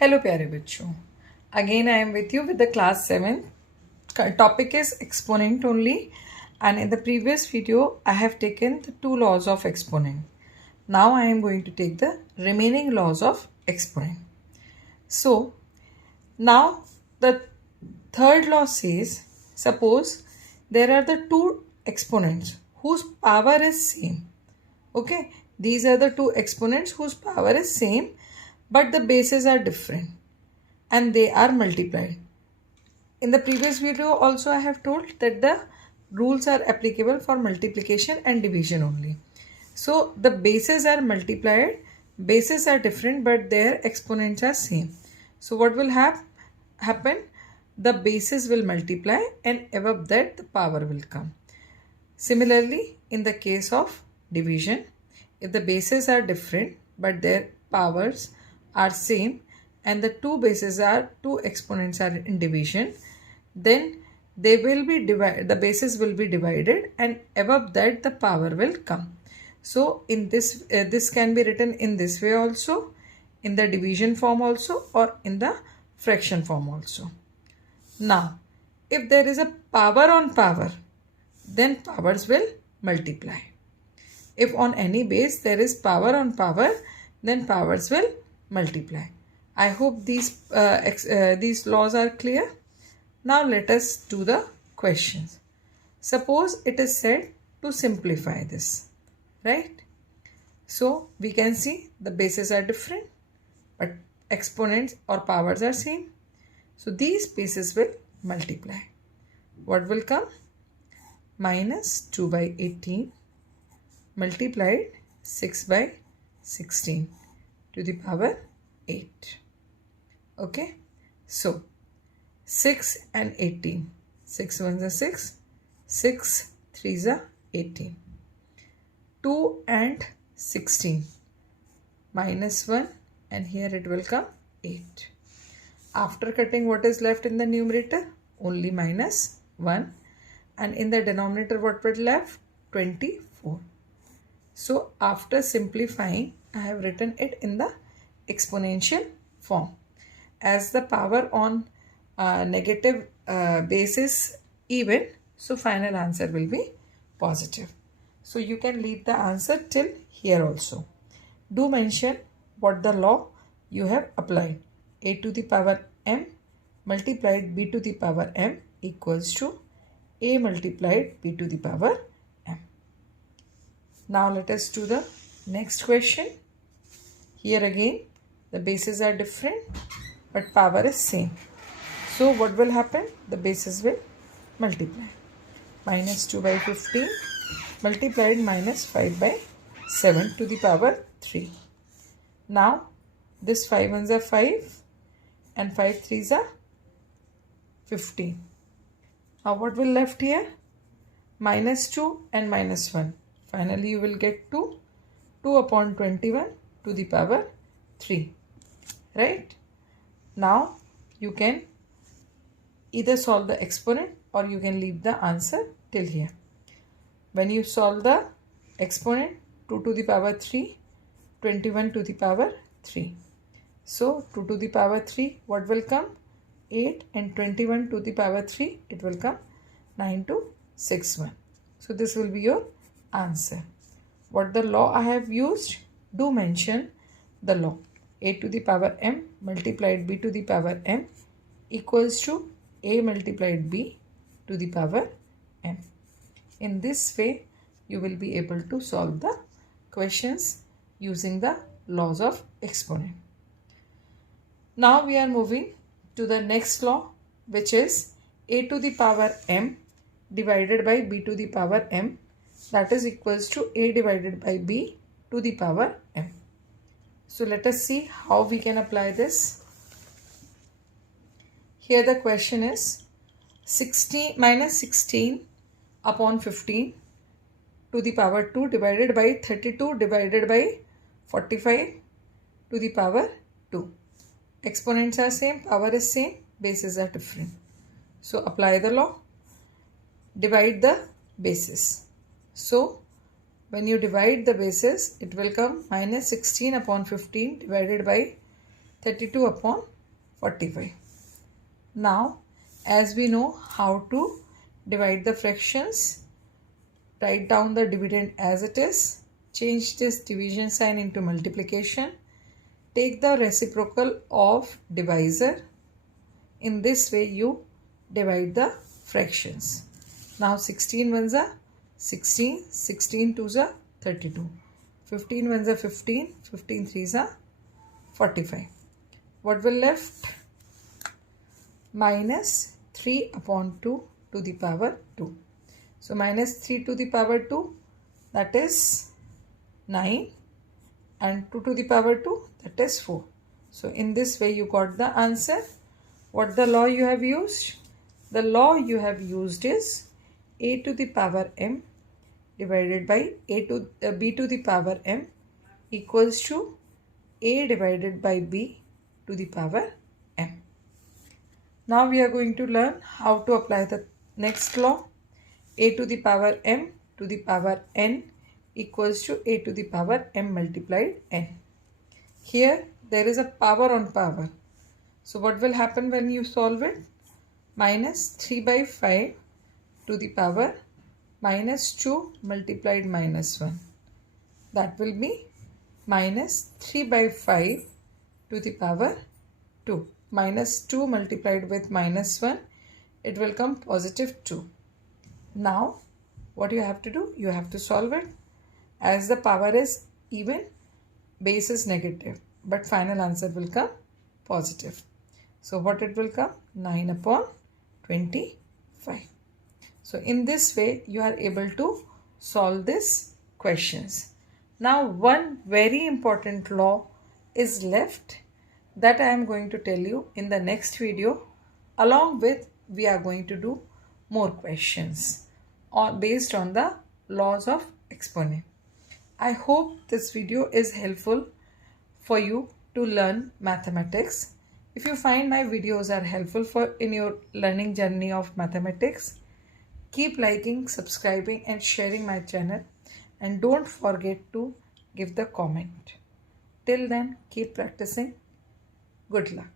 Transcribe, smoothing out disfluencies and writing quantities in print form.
Hello प्यारे बच्चों, again I am with you with the class 7. Topic is exponent only, and in the previous video I have taken the two laws of exponent. Now I am going to take the remaining laws of exponent. So now the third law says, suppose there are the two exponents whose power is same. Okay, these are the two exponents whose power is same, but the bases are different and they are multiplied. In the previous video also I have told that the rules are applicable for multiplication and division only. So the bases are multiplied, bases are different, but their exponents are same. So what will happen? The bases will multiply and above that the power will come. Similarly, in the case of division, if the bases are different but their powers are same and the two exponents are in division, then they will be the bases will be divided and above that the power will come. So in this this can be written in this way also, in the division form also, or in the fraction form also. Now if there is a power on power, then powers will multiply. If on any base there is power on power, then powers will multiply. I hope these laws are clear. Now let us do the questions. Suppose it is said to simplify this, right? So we can see the bases are different, but exponents or powers are same. So these bases will multiply. What will come? Minus 2 by 18 multiplied 6 by 16 to the power 8. Okay, so 6 and 18, 6 ones are 6, 6 threes are 18, 2 and 16, minus 1, and here it will come 8. After cutting, what is left in the numerator? Only minus 1, and in the denominator what will left? 24. So after simplifying, I have written it in the exponential form. As the power on negative base is even, so final answer will be positive. So you can leave the answer till here also. Do mention what the law you have applied. A to the power m multiplied b to the power m equals to a multiplied b to the power m. Now let us do the next question. Here again the bases are different but power is same. So what will happen? The bases will multiply. Minus 2 by 15 multiplied minus 5 by 7 to the power 3. Now this 5 ones are 5 and 5 threes are 15. Now what will left here? Minus 2 and minus 1. Finally you will get 2. 2 upon 21 to the power 3. Right? Now you can either solve the exponent or you can leave the answer till here. When you solve the exponent, 2 to the power 3, 21 to the power 3. So 2 to the power 3, what will come? 8, and 21 to the power 3, it will come 9 to 6, 1. So this will be your answer. What the law I have used? Do mention the law. A to the power m multiplied b to the power m equals to a multiplied b to the power m. In this way, you will be able to solve the questions using the laws of exponent. Now we are moving to the next law, which is a to the power m divided by b to the power m, that is equals to a divided by b to the power m. So let us see how we can apply this. Here the question is minus 16 upon 15 to the power 2 divided by 32 divided by 45 to the power 2. Exponents are same, power is same, bases are different. So apply the law. Divide the bases. So when you divide the bases, it will come minus 16 upon 15 divided by 32 upon 45. Now, as we know how to divide the fractions, write down the dividend as it is, change this division sign into multiplication, take the reciprocal of divisor. In this way you divide the fractions. Now 16 ones are 16, 16 twos are 32, 15 ones are 15, 15 threes are 45. What will left? Minus 3 upon 2 to the power 2. So minus 3 to the power 2, that is 9, and 2 to the power 2, that is 4. So in this way you got the answer. What the law you have used? The law you have used is a to the power m divided by b to the power m equals to a divided by b to the power m. Now we are going to learn how to apply the next law. A to the power m to the power n equals to a to the power m multiplied n. Here there is a power on power. So what will happen when you solve it? Minus 3 by 5 to the power minus 2 multiplied minus 1. That will be minus 3 by 5 to the power 2. Minus 2 multiplied with minus 1, it will come positive 2. Now what you have to do? You have to solve it. As the power is even, base is negative, but final answer will come positive. So what it will come? 9 upon 25. So in this way you are able to solve these questions. Now one very important law is left that I am going to tell you in the next video. Along with, we are going to do more questions based on the laws of exponent. I hope this video is helpful for you to learn mathematics. If you find my videos are helpful in your learning journey of mathematics, keep liking, subscribing and sharing my channel, and don't forget to give the comment. Till then, keep practicing. Good luck.